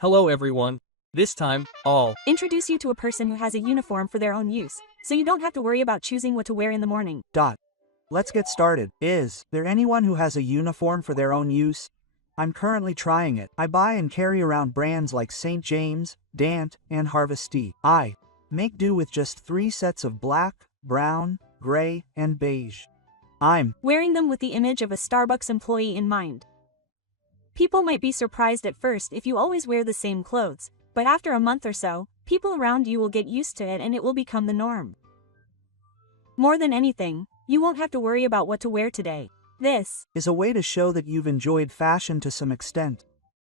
Hello everyone. This time, I'll introduce you to a person who has a uniform for their own use, so you don't have to worry about choosing what to wear in the morning. Let's get started. Is there anyone who has a uniform for their own use? I'm currently trying it. I buy and carry around brands like St. James, Dant, and Harvesty. I make do with just 3 sets of black, brown, gray, and beige. I'm wearing them with the image of a Starbucks employee in mind. People might be surprised at first if you always wear the same clothes, but after a month or so, people around you will get used to it and it will become the norm. More than anything, you won't have to worry about what to wear today. This is a way to show that you've enjoyed fashion to some extent.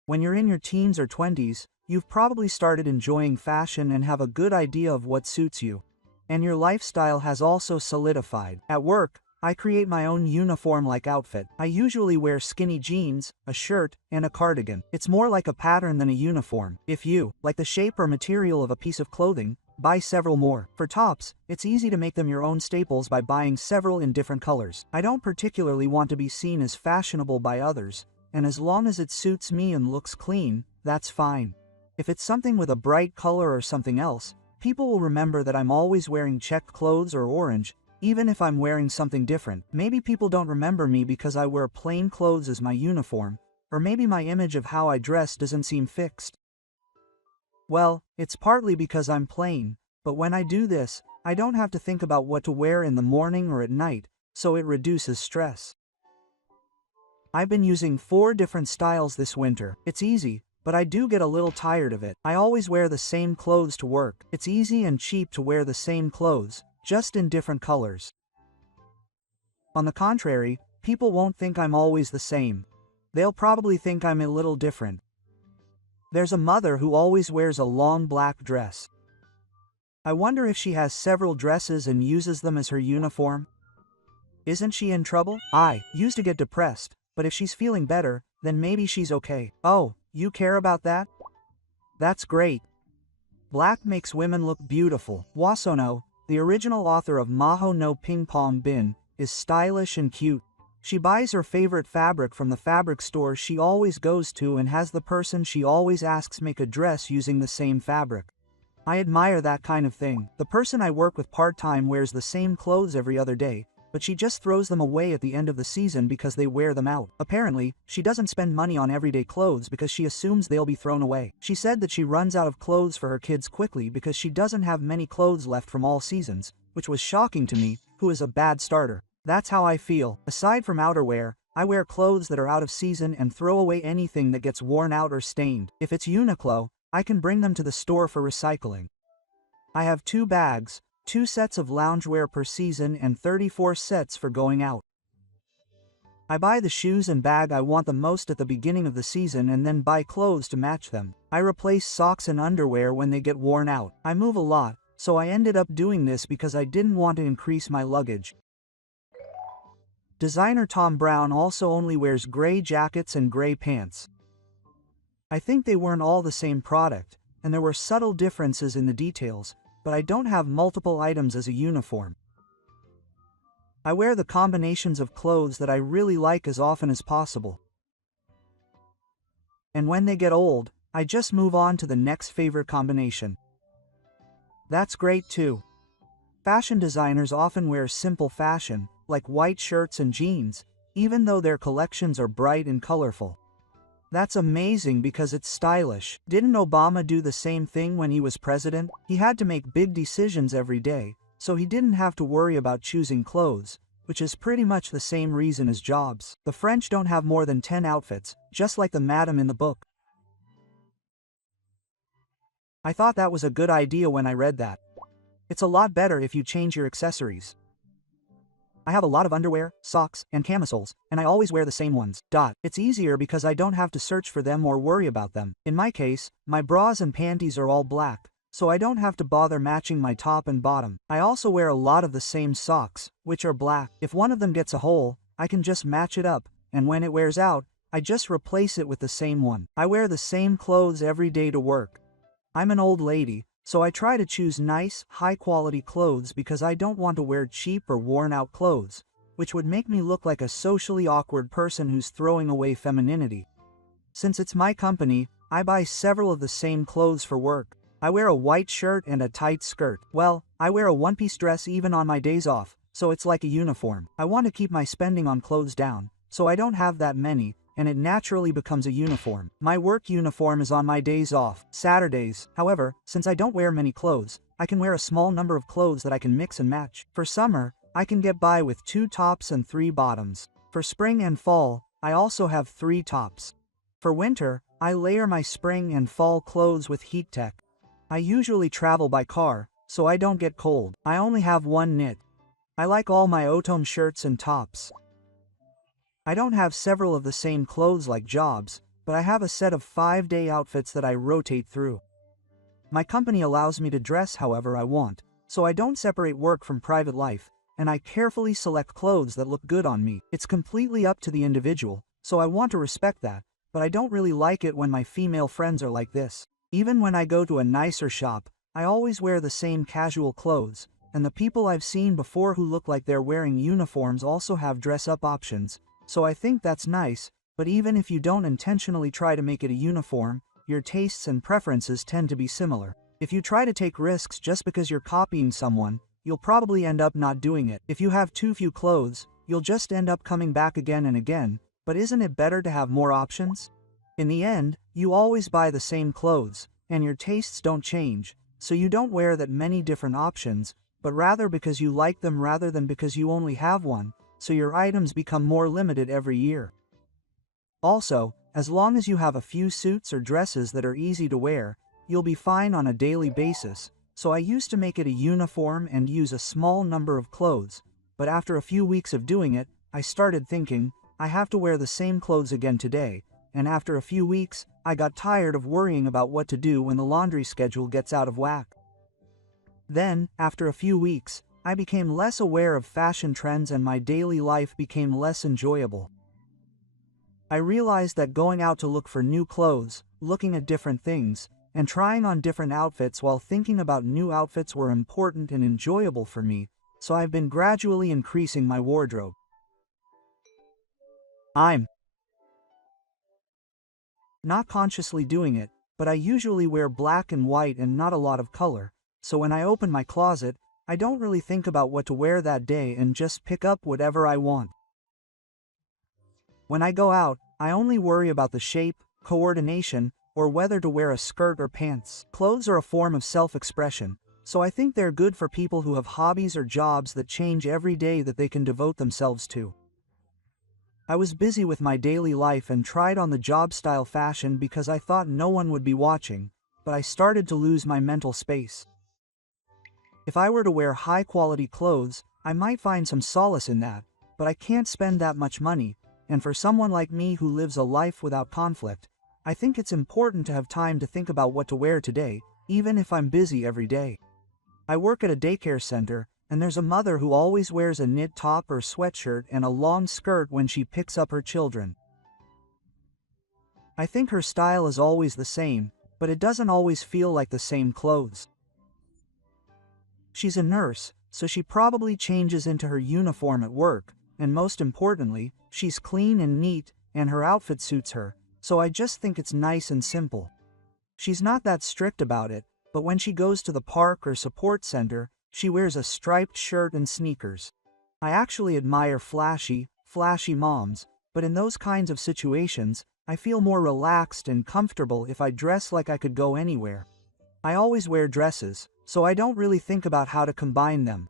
When you're in your teens or 20s, you've probably started enjoying fashion and have a good idea of what suits you. And your lifestyle has also solidified. At work, I create my own uniform-like outfit. I usually wear skinny jeans, a shirt, and a cardigan. It's more like a pattern than a uniform. If you like the shape or material of a piece of clothing, buy several more. For tops, it's easy to make them your own staples by buying several in different colors. I don't particularly want to be seen as fashionable by others, and as long as it suits me and looks clean, that's fine. If it's something with a bright color or something else, people will remember that I'm always wearing checked clothes or orange, even if I'm wearing something different. Maybe people don't remember me because I wear plain clothes as my uniform, or maybe my image of how I dress doesn't seem fixed. Well, it's partly because I'm plain, but when I do this, I don't have to think about what to wear in the morning or at night, so it reduces stress. I've been using 4 different styles this winter. It's easy, but I do get a little tired of it. I always wear the same clothes to work. It's easy and cheap to wear the same clothes, just in different colors. On the contrary, people won't think I'm always the same. They'll probably think I'm a little different. There's a mother who always wears a long black dress. I wonder if she has several dresses and uses them as her uniform. Isn't she in trouble? I used to get depressed, but if she's feeling better, then maybe she's okay. Oh, you care about that? That's great. Black makes women look beautiful. Wasono, the original author of Maho no Ping Pong Bin, is stylish and cute. She buys her favorite fabric from the fabric store she always goes to and has the person she always asks make a dress using the same fabric. I admire that kind of thing. The person I work with part-time wears the same clothes every other day, but she just throws them away at the end of the season because they wear them out. Apparently, she doesn't spend money on everyday clothes because she assumes they'll be thrown away. She said that she runs out of clothes for her kids quickly because she doesn't have many clothes left from all seasons, which was shocking to me, who is a bad starter. That's how I feel. Aside from outerwear, I wear clothes that are out of season and throw away anything that gets worn out or stained. If it's Uniqlo, I can bring them to the store for recycling. I have 2 bags, 2 sets of loungewear per season and 34 sets for going out. I buy the shoes and bag I want the most at the beginning of the season and then buy clothes to match them. I replace socks and underwear when they get worn out. I move a lot, so I ended up doing this because I didn't want to increase my luggage. Designer Tom Brown also only wears gray jackets and gray pants. I think they weren't all the same product, and there were subtle differences in the details, but I don't have multiple items as a uniform. I wear the combinations of clothes that I really like as often as possible. And when they get old, I just move on to the next favorite combination. That's great too. Fashion designers often wear simple fashion, like white shirts and jeans, even though their collections are bright and colorful. That's amazing because it's stylish. Didn't Obama do the same thing when he was president? He had to make big decisions every day, so he didn't have to worry about choosing clothes, which is pretty much the same reason as Jobs. The French don't have more than 10 outfits, just like the madam in the book. I thought that was a good idea when I read that. It's a lot better if you change your accessories. I have a lot of underwear, socks, and camisoles, and I always wear the same ones. It's easier because I don't have to search for them or worry about them. In my case, my bras and panties are all black, so I don't have to bother matching my top and bottom. I also wear a lot of the same socks, which are black. If one of them gets a hole, I can just match it up, and when it wears out, I just replace it with the same one. I wear the same clothes every day to work. I'm an old lady, so I try to choose nice, high-quality clothes because I don't want to wear cheap or worn-out clothes, which would make me look like a socially awkward person who's throwing away femininity. Since it's my company, I buy several of the same clothes for work. I wear a white shirt and a tight skirt. Well, I wear a one-piece dress even on my days off, so it's like a uniform. I want to keep my spending on clothes down, so I don't have that many, and it naturally becomes a uniform. My work uniform is on my days off, Saturdays. However, since I don't wear many clothes, I can wear a small number of clothes that I can mix and match. For summer, I can get by with 2 tops and 3 bottoms. For spring and fall, I also have 3 tops. For winter, I layer my spring and fall clothes with heat tech. I usually travel by car, so I don't get cold. I only have one knit. I like all my autumn shirts and tops. I don't have several of the same clothes like jobs, but I have a set of 5-day outfits that I rotate through. My company allows me to dress however I want, so I don't separate work from private life, and I carefully select clothes that look good on me. It's completely up to the individual, so I want to respect that, but I don't really like it when my female friends are like this. Even when I go to a nicer shop, I always wear the same casual clothes, and the people I've seen before who look like they're wearing uniforms also have dress-up options, so I think that's nice, but even if you don't intentionally try to make it a uniform, your tastes and preferences tend to be similar. If you try to take risks just because you're copying someone, you'll probably end up not doing it. If you have too few clothes, you'll just end up coming back again and again, but isn't it better to have more options? In the end, you always buy the same clothes, and your tastes don't change, so you don't wear that many different options, but rather because you like them rather than because you only have one, so your items become more limited every year. Also, as long as you have a few suits or dresses that are easy to wear, you'll be fine on a daily basis, so I used to make it a uniform and use a small number of clothes, but after a few weeks of doing it, I started thinking, I have to wear the same clothes again today, and after a few weeks, I got tired of worrying about what to do when the laundry schedule gets out of whack. Then, after a few weeks, I became less aware of fashion trends and my daily life became less enjoyable. I realized that going out to look for new clothes, looking at different things, and trying on different outfits while thinking about new outfits were important and enjoyable for me, so I've been gradually increasing my wardrobe. I'm not consciously doing it, but I usually wear black and white and not a lot of color, so when I open my closet, I don't really think about what to wear that day and just pick up whatever I want. When I go out, I only worry about the shape, coordination, or whether to wear a skirt or pants. Clothes are a form of self-expression, so I think they're good for people who have hobbies or jobs that change every day that they can devote themselves to. I was busy with my daily life and tried on the job-style fashion because I thought no one would be watching, but I started to lose my mental space. If I were to wear high-quality clothes, I might find some solace in that, but I can't spend that much money, and for someone like me who lives a life without conflict, I think it's important to have time to think about what to wear today, even if I'm busy every day. I work at a daycare center, and there's a mother who always wears a knit top or sweatshirt and a long skirt when she picks up her children. I think her style is always the same, but it doesn't always feel like the same clothes. She's a nurse, so she probably changes into her uniform at work, and most importantly, she's clean and neat, and her outfit suits her, so I just think it's nice and simple. She's not that strict about it, but when she goes to the park or support center, she wears a striped shirt and sneakers. I actually admire flashy moms, but in those kinds of situations, I feel more relaxed and comfortable if I dress like I could go anywhere. I always wear dresses, so I don't really think about how to combine them.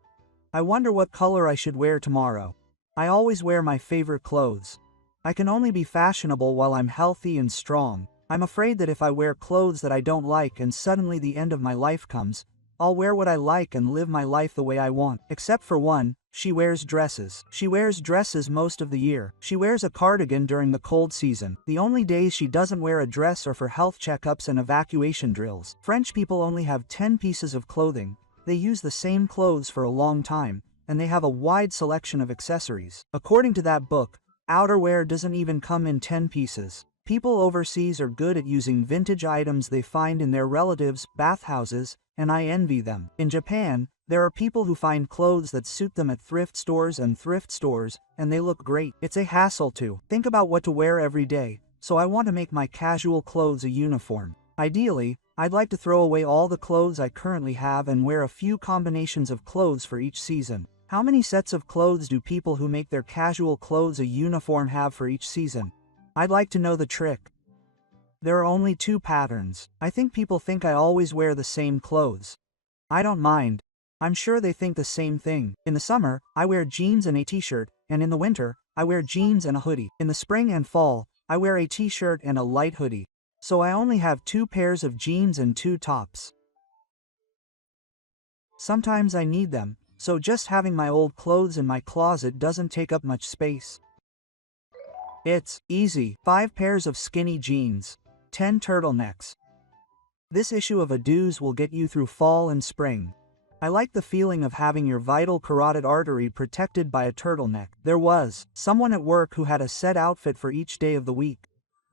I wonder what color I should wear tomorrow. I always wear my favorite clothes. I can only be fashionable while I'm healthy and strong. I'm afraid that if I wear clothes that I don't like and suddenly the end of my life comes, I'll wear what I like and live my life the way I want. Except for one, she wears dresses. She wears dresses most of the year. She wears a cardigan during the cold season. The only days she doesn't wear a dress are for health checkups and evacuation drills. French people only have 10 pieces of clothing. They use the same clothes for a long time, and they have a wide selection of accessories. According to that book, outerwear doesn't even come in 10 pieces. People overseas are good at using vintage items they find in their relatives' bathhouses, and I envy them. In Japan, there are people who find clothes that suit them at thrift stores, and they look great. It's a hassle to think about what to wear every day, so I want to make my casual clothes a uniform. Ideally, I'd like to throw away all the clothes I currently have and wear a few combinations of clothes for each season. How many sets of clothes do people who make their casual clothes a uniform have for each season? I'd like to know the trick. There are only 2 patterns. I think people think I always wear the same clothes. I don't mind. I'm sure they think the same thing. In the summer, I wear jeans and a t-shirt, and in the winter, I wear jeans and a hoodie. In the spring and fall, I wear a t-shirt and a light hoodie. So I only have 2 pairs of jeans and 2 tops. Sometimes I need them, so just having my old clothes in my closet doesn't take up much space. It's easy. 5 pairs of skinny jeans. 10 turtlenecks. This issue of Adoos will get you through fall and spring. I like the feeling of having your vital carotid artery protected by a turtleneck. There was someone at work who had a set outfit for each day of the week.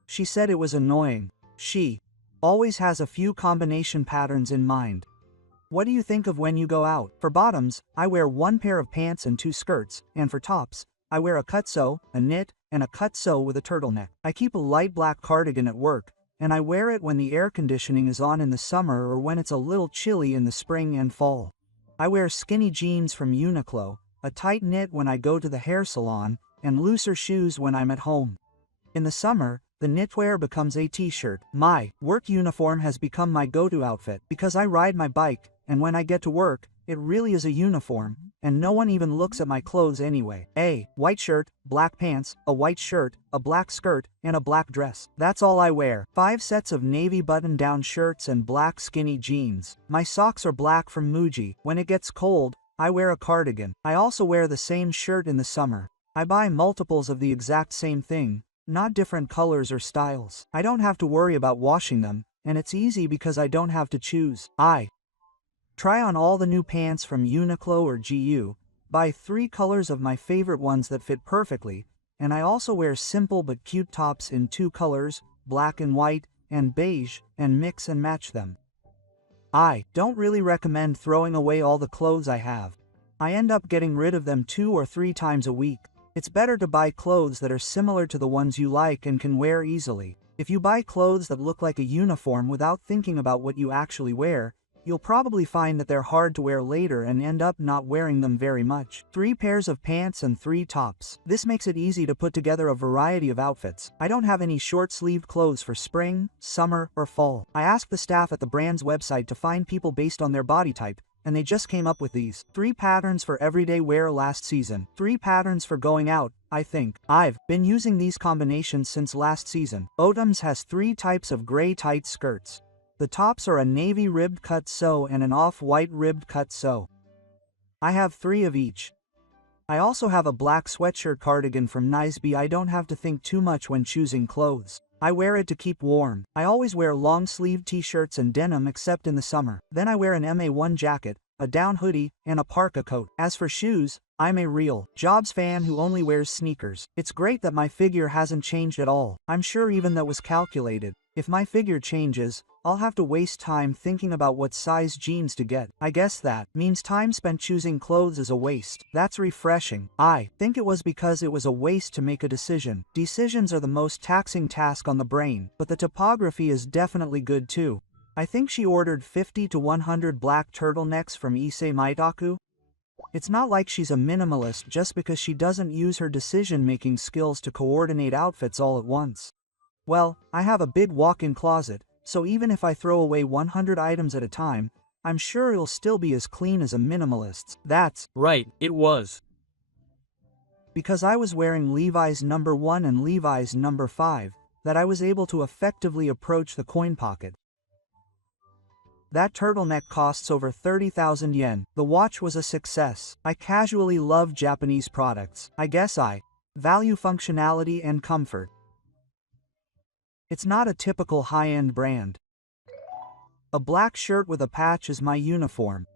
She said it was annoying. She always has a few combination patterns in mind. What do you think of when you go out? For bottoms, I wear 1 pair of pants and 2 skirts, and for tops, I wear a cut-sew, a knit, and a cut-sew with a turtleneck. I keep a light black cardigan at work, and I wear it when the air conditioning is on in the summer or when it's a little chilly in the spring and fall. I wear skinny jeans from Uniqlo, a tight knit when I go to the hair salon, and looser shoes when I'm at home. In the summer, the knitwear becomes a t-shirt. My work uniform has become my go-to outfit because I ride my bike, and when I get to work, it really is a uniform, and no one even looks at my clothes anyway. A white shirt, black pants, a white shirt, a black skirt, and a black dress. That's all I wear. 5 sets of navy button-down shirts and black skinny jeans. My socks are black from Muji. When it gets cold, I wear a cardigan. I also wear the same shirt in the summer. I buy multiples of the exact same thing, not different colors or styles. I don't have to worry about washing them, and it's easy because I don't have to choose. I try on all the new pants from Uniqlo or GU, buy 3 colors of my favorite ones that fit perfectly, and I also wear simple but cute tops in 2 colors, black and white, and beige, and mix and match them. I don't really recommend throwing away all the clothes I have. I end up getting rid of them 2 or 3 times a week. It's better to buy clothes that are similar to the ones you like and can wear easily. If you buy clothes that look like a uniform without thinking about what you actually wear, you'll probably find that they're hard to wear later and end up not wearing them very much. 3 pairs of pants and 3 tops. This makes it easy to put together a variety of outfits. I don't have any short-sleeved clothes for spring, summer, or fall. I asked the staff at the brand's website to find people based on their body type, and they just came up with these. 3 patterns for everyday wear last season. 3 patterns for going out, I think. I've been using these combinations since last season. Bottoms has 3 types of gray tight skirts. The tops are a navy ribbed cut sew and an off-white ribbed cut sew. I have 3 of each. I also have a black sweatshirt cardigan from 2ch. I don't have to think too much when choosing clothes. I wear it to keep warm. I always wear long-sleeved t-shirts and denim except in the summer. Then I wear an MA1 jacket, a down hoodie, and a parka coat. As for shoes, I'm a real Jobs fan who only wears sneakers. It's great that my figure hasn't changed at all. I'm sure even that was calculated. If my figure changes, I'll have to waste time thinking about what size jeans to get. I guess that means time spent choosing clothes is a waste. That's refreshing. I think it was because it was a waste to make a decision. Decisions are the most taxing task on the brain, but the typography is definitely good too. I think she ordered 50 to 100 black turtlenecks from Issei Mitaku. It's not like she's a minimalist just because she doesn't use her decision-making skills to coordinate outfits all at once. Well, I have a big walk-in closet, so even if I throw away 100 items at a time, I'm sure it'll still be as clean as a minimalist's. That's Right, it was. because I was wearing Levi's number 1 and Levi's number 5, that I was able to effectively approach the coin pocket. That turtleneck costs over 30,000 yen. The watch was a success. I casually love Japanese products. I guess I value functionality and comfort. It's not a typical high-end brand. A black shirt with a patch is my uniform.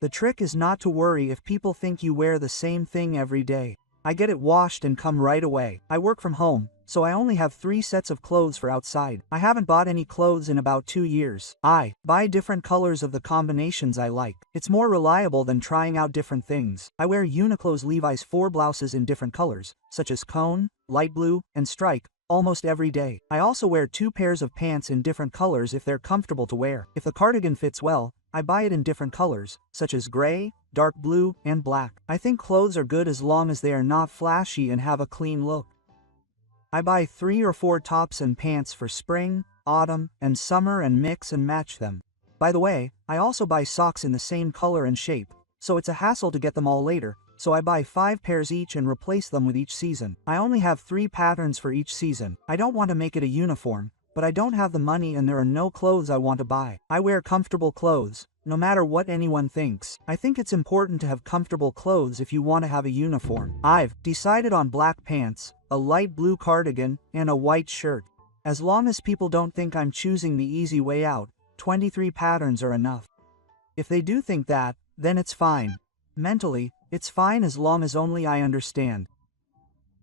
The trick is not to worry if people think you wear the same thing every day. I get it washed and come right away. I work from home, so I only have 3 sets of clothes for outside. I haven't bought any clothes in about 2 years. I buy different colors of the combinations I like. It's more reliable than trying out different things. I wear Uniqlo's Levi's 4 blouses in different colors, such as cone, light blue, and strike, almost every day. I also wear 2 pairs of pants in different colors if they're comfortable to wear. If the cardigan fits well, I buy it in different colors, such as gray, dark blue, and black. I think clothes are good as long as they are not flashy and have a clean look. I buy 3 or 4 tops and pants for spring, autumn, and summer and mix and match them. By the way, I also buy socks in the same color and shape, so it's a hassle to get them all later, so I buy 5 pairs each and replace them with each season. I only have 3 patterns for each season. I don't want to make it a uniform, but I don't have the money and there are no clothes I want to buy. I wear comfortable clothes, no matter what anyone thinks. I think it's important to have comfortable clothes if you want to have a uniform. I've decided on black pants, a light blue cardigan, and a white shirt. As long as people don't think I'm choosing the easy way out, 23 patterns are enough. If they do think that, then it's fine. Mentally, it's fine as long as only I understand.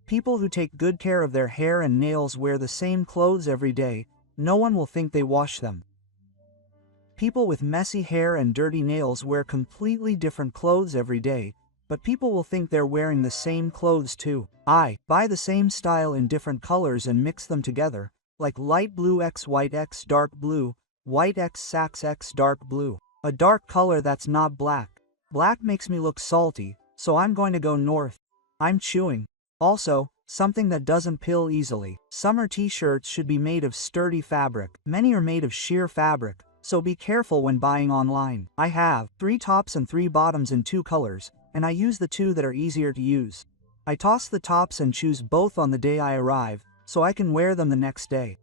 People who take good care of their hair and nails wear the same clothes every day, no one will think they wash them. People with messy hair and dirty nails wear completely different clothes every day, but people will think they're wearing the same clothes too. I buy the same style in different colors and mix them together, like light blue x white x dark blue, white x sax x dark blue. A dark color that's not black. Black makes me look salty, so I'm going to go north. I'm chewing. Also, something that doesn't pill easily. Summer t-shirts should be made of sturdy fabric. Many are made of sheer fabric, so be careful when buying online. I have 3 tops and 3 bottoms in 2 colors, and I use the 2 that are easier to use. I toss the tops and choose both on the day I arrive, so I can wear them the next day.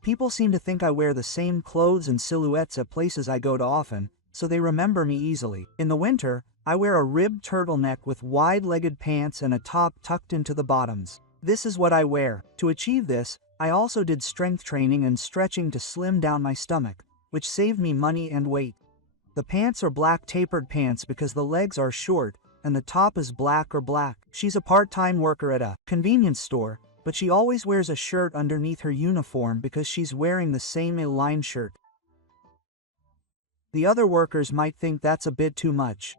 People seem to think I wear the same clothes and silhouettes at places I go to often, so they remember me easily. In the winter, I wear a ribbed turtleneck with wide-legged pants and a top tucked into the bottoms. This is what I wear. To achieve this, I also did strength training and stretching to slim down my stomach, which saved me money and weight. The pants are black tapered pants because the legs are short, and the top is black or black. She's a part-time worker at a convenience store, but she always wears a shirt underneath her uniform because she's wearing the same A-line shirt. The other workers might think that's a bit too much.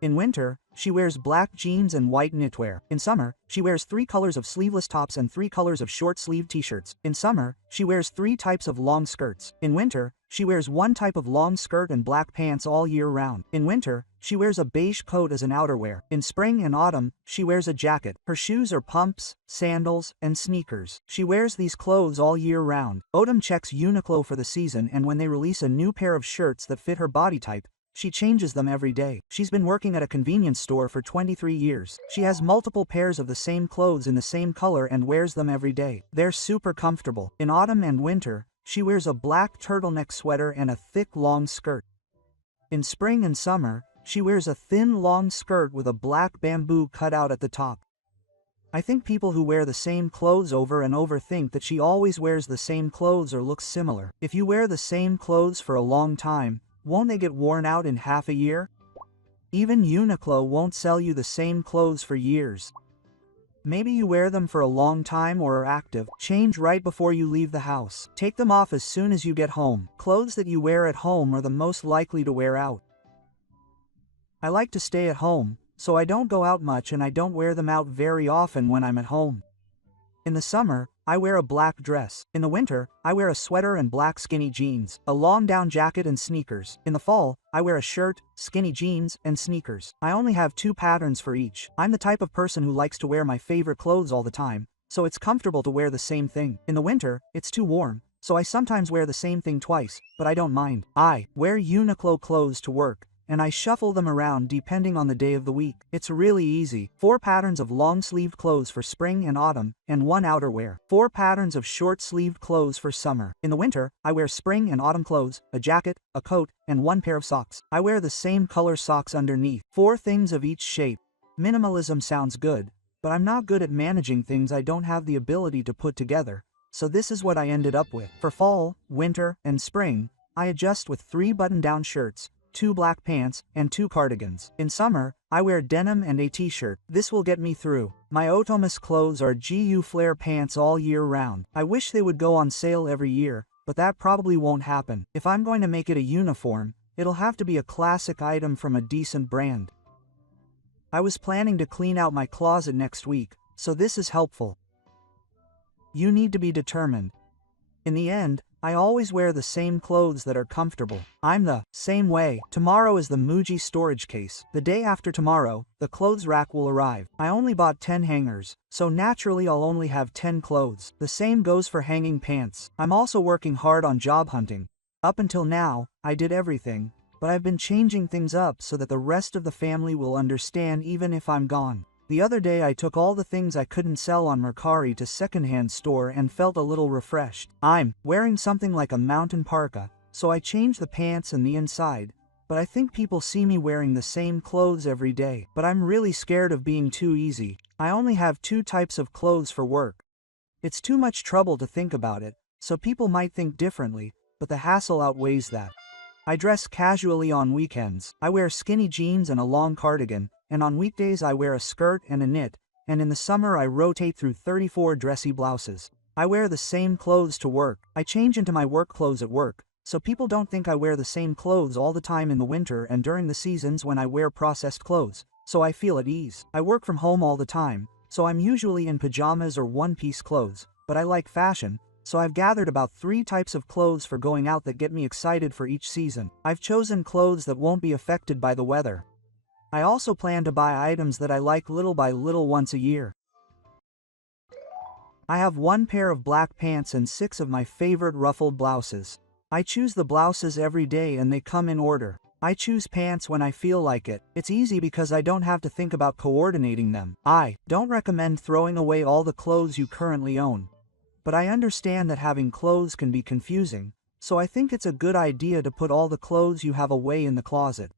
In winter, she wears black jeans and white knitwear. In summer, she wears 3 colors of sleeveless tops and 3 colors of short-sleeved t-shirts. In summer, she wears 3 types of long skirts. In winter, she wears 1 type of long skirt and black pants all year round. In winter, she wears a beige coat as an outerwear. In spring and autumn, she wears a jacket. Her shoes are pumps, sandals, and sneakers. She wears these clothes all year round. Autumn checks Uniqlo for the season, and when they release a new pair of shirts that fit her body type, she changes them every day. She's been working at a convenience store for 23 years. She has multiple pairs of the same clothes in the same color and wears them every day. They're super comfortable. In autumn and winter, she wears a black turtleneck sweater and a thick long skirt. In spring and summer, she wears a thin long skirt with a black bamboo cutout at the top. I think people who wear the same clothes over and over think that she always wears the same clothes or looks similar. If you wear the same clothes for a long time, won't they get worn out in half a year? Even Uniqlo won't sell you the same clothes for years. Maybe you wear them for a long time or are active. Change right before you leave the house. Take them off as soon as you get home. Clothes that you wear at home are the most likely to wear out. I like to stay at home, so I don't go out much and I don't wear them out very often when I'm at home. In the summer, I wear a black dress. In the winter, I wear a sweater and black skinny jeans, a long down jacket and sneakers. In the fall, I wear a shirt, skinny jeans, and sneakers. I only have 2 patterns for each. I'm the type of person who likes to wear my favorite clothes all the time, so it's comfortable to wear the same thing. In the winter, it's too warm, so I sometimes wear the same thing twice, but I don't mind. I wear Uniqlo clothes to work, and I shuffle them around depending on the day of the week. It's really easy. 4 patterns of long-sleeved clothes for spring and autumn, and 1 outerwear. 4 patterns of short-sleeved clothes for summer. In the winter, I wear spring and autumn clothes, a jacket, a coat, and 1 pair of socks. I wear the same color socks underneath. 4 things of each shape. Minimalism sounds good, but I'm not good at managing things I don't have the ability to put together, so this is what I ended up with. For fall, winter, and spring, I adjust with 3 button-down shirts, 2 black pants, and 2 cardigans. In summer, I wear denim and a t-shirt. This will get me through. My autumnist clothes are GU flare pants all year round. I wish they would go on sale every year, but that probably won't happen. If I'm going to make it a uniform, it'll have to be a classic item from a decent brand. I was planning to clean out my closet next week, so this is helpful. You need to be determined. In the end, I always wear the same clothes that are comfortable. I'm the same way. Tomorrow is the Muji storage case. The day after tomorrow, the clothes rack will arrive. I only bought 10 hangers, so naturally I'll only have 10 clothes. The same goes for hanging pants. I'm also working hard on job hunting. Up until now, I did everything, but I've been changing things up so that the rest of the family will understand even if I'm gone. The other day I took all the things I couldn't sell on Mercari to secondhand store and felt a little refreshed. I'm wearing something like a mountain parka, so I changed the pants and the inside, but I think people see me wearing the same clothes every day. But I'm really scared of being too easy. I only have 2 types of clothes for work. It's too much trouble to think about it, so people might think differently, but the hassle outweighs that. I dress casually on weekends. I wear skinny jeans and a long cardigan, and on weekdays I wear a skirt and a knit, and in the summer I rotate through 34 dressy blouses. I wear the same clothes to work. I change into my work clothes at work, so people don't think I wear the same clothes all the time in the winter and during the seasons when I wear processed clothes, so I feel at ease. I work from home all the time, so I'm usually in pajamas or one-piece clothes, but I like fashion, so I've gathered about 3 types of clothes for going out that get me excited for each season. I've chosen clothes that won't be affected by the weather. I also plan to buy items that I like little by little once a year. I have 1 pair of black pants and 6 of my favorite ruffled blouses. I choose the blouses every day and they come in order. I choose pants when I feel like it. It's easy because I don't have to think about coordinating them. I don't recommend throwing away all the clothes you currently own. But I understand that having clothes can be confusing, so I think it's a good idea to put all the clothes you have away in the closet.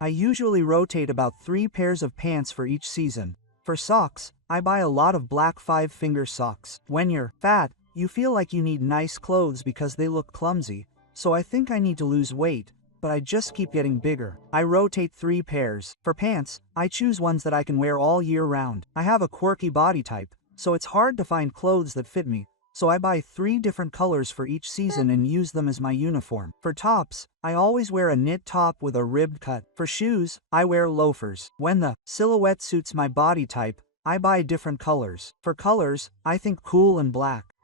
I usually rotate about 3 pairs of pants for each season. For socks, I buy a lot of black 5-finger socks. When you're fat, you feel like you need nice clothes because they look clumsy, so I think I need to lose weight, but I just keep getting bigger. I rotate 3 pairs. For pants, I choose ones that I can wear all year round. I have a quirky body type, so it's hard to find clothes that fit me, so I buy 3 different colors for each season and use them as my uniform. For tops, I always wear a knit top with a ribbed cut. For shoes, I wear loafers. When the silhouette suits my body type, I buy different colors. For colors, I think cool and black.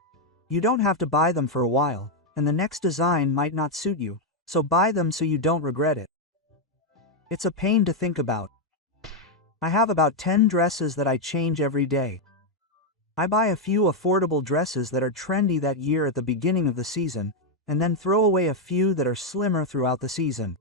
You don't have to buy them for a while, and the next design might not suit you, so buy them so you don't regret it. It's a pain to think about. I have about 10 dresses that I change every day. I buy a few affordable dresses that are trendy that year at the beginning of the season, and then throw away a few that are slimmer throughout the season.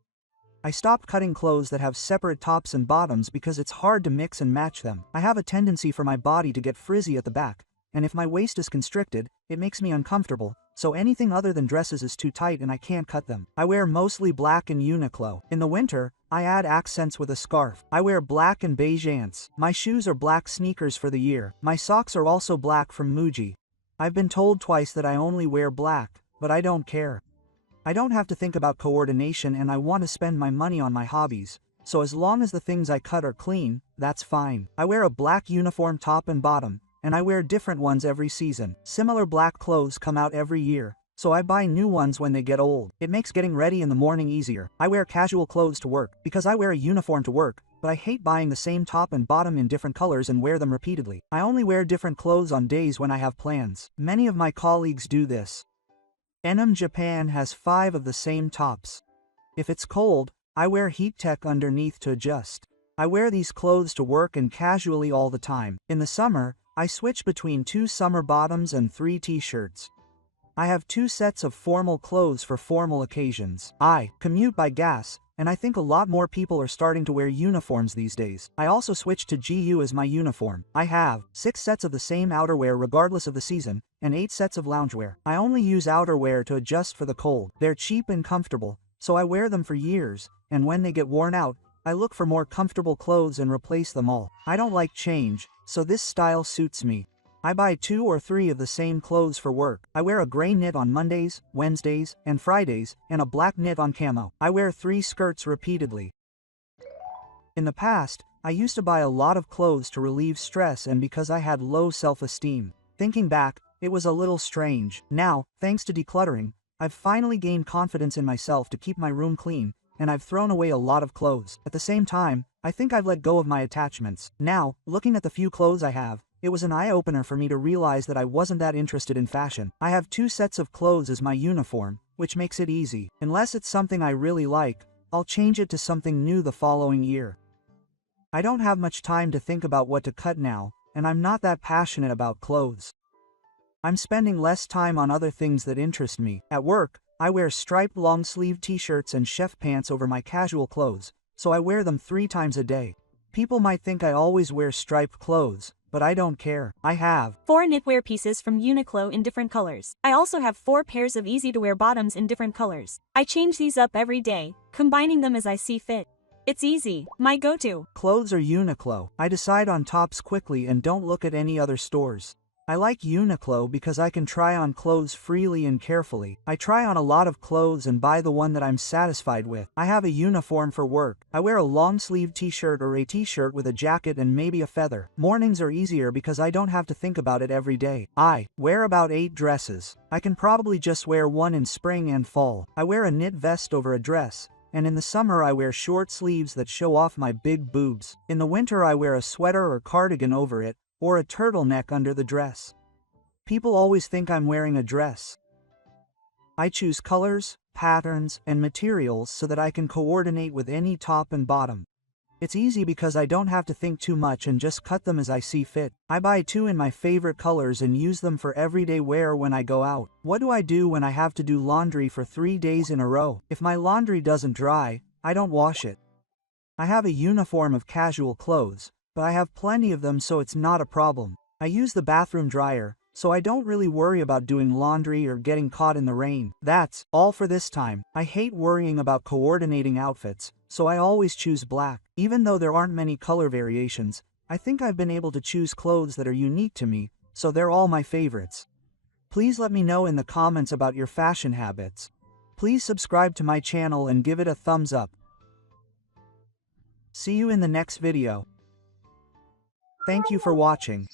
I stopped cutting clothes that have separate tops and bottoms because it's hard to mix and match them. I have a tendency for my body to get frizzy at the back, and if my waist is constricted, it makes me uncomfortable, so anything other than dresses is too tight and I can't cut them. I wear mostly black and Uniqlo. In the winter, I add accents with a scarf. I wear black and beige ants. My shoes are black sneakers for the year. My socks are also black from Muji. I've been told twice that I only wear black, but I don't care. I don't have to think about coordination and I want to spend my money on my hobbies, so as long as the things I cut are clean, that's fine. I wear a black uniform top and bottom, and I wear different ones every season. Similar black clothes come out every year, so I buy new ones when they get old. It makes getting ready in the morning easier. I wear casual clothes to work, because I wear a uniform to work, but I hate buying the same top and bottom in different colors and wear them repeatedly. I only wear different clothes on days when I have plans. Many of my colleagues do this. Enum Japan has 5 of the same tops. If it's cold, I wear heat tech underneath to adjust. I wear these clothes to work and casually all the time. In the summer, I switch between 2 summer bottoms and 3 t-shirts. I have 2 sets of formal clothes for formal occasions. I commute by gas, and I think a lot more people are starting to wear uniforms these days. I also switched to GU as my uniform. I have 6 sets of the same outerwear regardless of the season, and 8 sets of loungewear. I only use outerwear to adjust for the cold. They're cheap and comfortable, so I wear them for years, and when they get worn out, I look for more comfortable clothes and replace them all. I don't like change, so this style suits me. I buy 2 or 3 of the same clothes for work. I wear a gray knit on Mondays, Wednesdays, and Fridays, and a black knit on camo. I wear 3 skirts repeatedly. In the past, I used to buy a lot of clothes to relieve stress and because I had low self-esteem. Thinking back, it was a little strange. Now, thanks to decluttering, I've finally gained confidence in myself to keep my room clean, and I've thrown away a lot of clothes. At the same time, I think I've let go of my attachments. Now, looking at the few clothes I have, It was an eye-opener for me to realize that I wasn't that interested in fashion. I have 2 sets of clothes as my uniform, which makes it easy. Unless it's something I really like, I'll change it to something new the following year. I don't have much time to think about what to cut now, and I'm not that passionate about clothes. I'm spending less time on other things that interest me. At work, I wear striped long-sleeve t-shirts and chef pants over my casual clothes, so I wear them 3 times a day. People might think I always wear striped clothes, but I don't care. I have 4 knitwear pieces from Uniqlo in different colors. I also have 4 pairs of easy-to-wear bottoms in different colors. I change these up every day, combining them as I see fit. It's easy, my go-to. Clothes are Uniqlo. I decide on tops quickly and don't look at any other stores. I like Uniqlo because I can try on clothes freely and carefully. I try on a lot of clothes and buy the one that I'm satisfied with. I have a uniform for work. I wear a long-sleeve t-shirt or a t-shirt with a jacket and maybe a feather. Mornings are easier because I don't have to think about it every day. I wear about 8 dresses. I can probably just wear one in spring and fall. I wear a knit vest over a dress, and in the summer I wear short sleeves that show off my big boobs. In the winter I wear a sweater or cardigan over it, or a turtleneck under the dress. People always think I'm wearing a dress. I choose colors, patterns, and materials so that I can coordinate with any top and bottom. It's easy because I don't have to think too much and just cut them as I see fit. I buy 2 in my favorite colors and use them for everyday wear when I go out. What do I do when I have to do laundry for 3 days in a row? If my laundry doesn't dry, I don't wash it. I have a uniform of casual clothes, but I have plenty of them so it's not a problem. I use the bathroom dryer, so I don't really worry about doing laundry or getting caught in the rain. That's all for this time. I hate worrying about coordinating outfits, so I always choose black. Even though there aren't many color variations, I think I've been able to choose clothes that are unique to me, so they're all my favorites. Please let me know in the comments about your fashion habits. Please subscribe to my channel and give it a thumbs up. See you in the next video. Thank you for watching.